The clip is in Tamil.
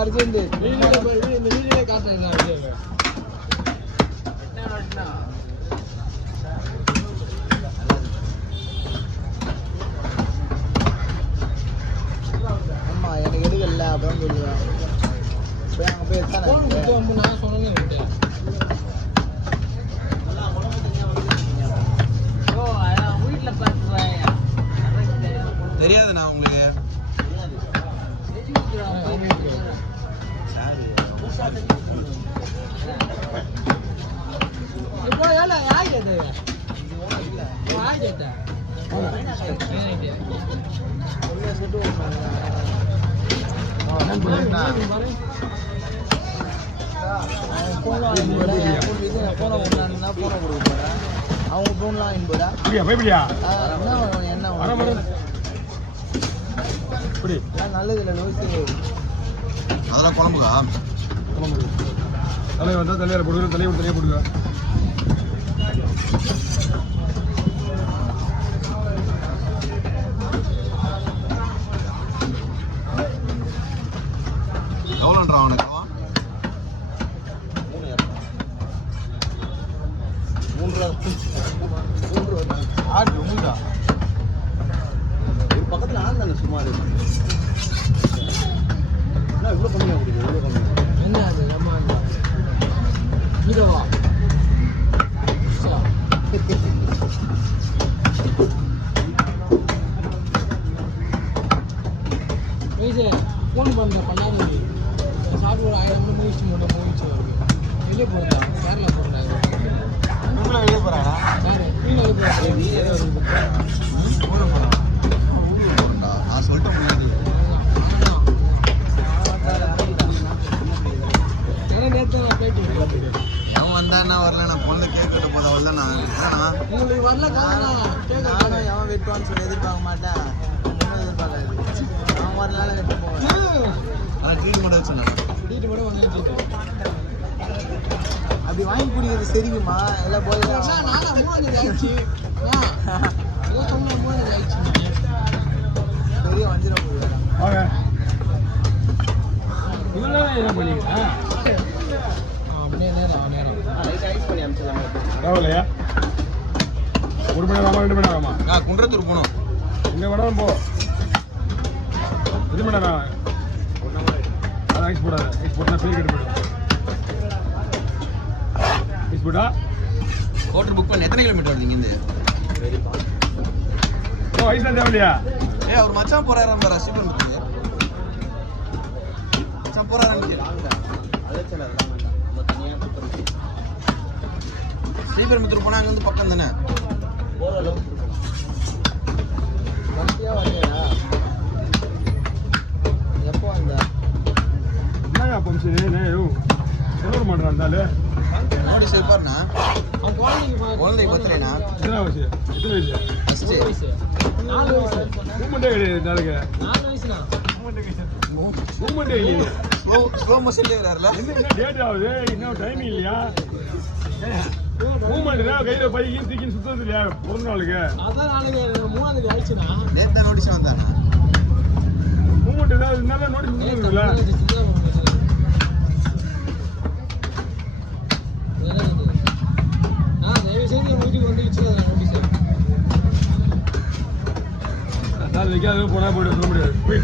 அர்ஜென்ட் இந்த வீடியோ காட்டுறேன். ஆமா எனக்கு எடுக்கல அப்படின்னு சொல்லுவேன். போய் அங்கே போய் எடுத்தானே நான் சொன்னேன். வீட்டில் பார்த்துருவேன். தெரியாதுண்ணா உங்களுக்கு. அவங்க போன்லாம் என்பதா என்ன நல்லது இல்லை நோய்ஸ். அதெல்லாம் குழம்புக்கா குழம்பு தலையை வந்தால் தலையார போடுவேன். தலையை விட்டு தலையை போடுவேன். எவ்வளோன்றா அவனுக்கு? 3 ஆடு 3 ஒரு பக்கத்தில் ஆள் தானே சுமார். இவ்வளோ கம்மியாக கொடுக்குது. இவ்வளோ கம்மியாக என்ன அது? நம்ம ஹீரோவா ஃபோன் பண்ணுற பண்ணாதீங்க. சாப்பிட்டு ஒரு 1000 மூவிச்சு மட்டும் மூவிச்சு வருது. வெளியே போகிறதா? கேரளா போகிறாங்க. உங்களை வெளியே போகிறாங்க. யார் வெளியே போகிறாங்க? நான் சொல்லிட்டு முடியாது. நேற்று நான் கேட்டு அவன் வந்தான்னா வரல. நான் பொண்ணு கேக் வெட்ட போத அவள் தான். நான் உங்களுக்கு வரல நானும் எவன் வெட்டுவான்னு சொல்லி எதிர்பார்க்க மாட்டேன். எதிர்பார்க்காது. அவன் வரலால வெட்ட போவேன். ஆனால் ட்ரீட்மெண்ட் வச்சுருந்தேன். ட்ரீட்மெண்ட் வந்து அப்படி வாங்கி குடிக்கிறது சரிக்குமா? எல்லாம் போய் நானும் 3 ஆயிடுச்சு. எல்லாம் சொன்ன 3 ஆயிடுச்சு. பெரிய வஞ்சிரம் போயிடுறாங்க. என்ன பண்ணிக்கிறேன் அப்படியே நேரம் தேவையில்லையா? 1 மணி நேரமா 2 மணி நேரமா? குன்றத்தூர் போகணும். இங்கே வேணாலும் போ. இது பண்ண ஐஸ் போடாத. ஐஸ் போட்டா பேர் கெட்டு போயிடும். ஐஸ் போட்டா ஹோட்டல் புக் பண்ண எத்தனை கிலோமீட்டர் வருது இங்கேருந்து? ஓ ஐஸ் தான் தேவையில்லையா? அவர் மச்சான் போறாராம் பாரு. ஸ்ரீபெரும்புத்தூர் மச்சான் போறாரான்னு ஸ்ரீபெரும்புத்தூர் போனால் அங்கே வந்து பக்கம் தானே. எப்போ வந்த? என்னங்க பம்சனு சொல்ல மாட்டேன். இருந்தாலும் நோடி சேர்ப்பாருண்ணா. குழந்தைக்கு பத்திரேண்ணா. எத்தனை வயசு? எத்தனை வயசு? ஃபஸ்ட்டு 4 வயசு. மூமெண்ட்டே கிடையாது. நாளைக்கு 4 வயசுண்ணா. மூமெண்ட்டே இல்லையே. ஸ்லோ மோஷன்லேயே வராருல. என்ன டேட் ஆகுது? இன்னும் டைமிங் இல்லையா? மூமெண்ட் கையில் பைக்கின்னு தூக்கின்னு சுத்தது இல்லையா ஒரு நாளுக்கு? அதான் நாளைக்கு 3 ஆயிடுச்சுண்ணா. நேற்று தான் நோட்டீஸ் வந்தாண்ணா. மூமெண்ட் ஏதாவது இருந்தாலும் நோட்டீஸ் கொடுத்துருக்குல்ல. வீட்டுக்கு வந்துச்சு நோட்டீஸ். அதான் வைக்காத போனால் போய்ட்டு சொல்ல முடியாது.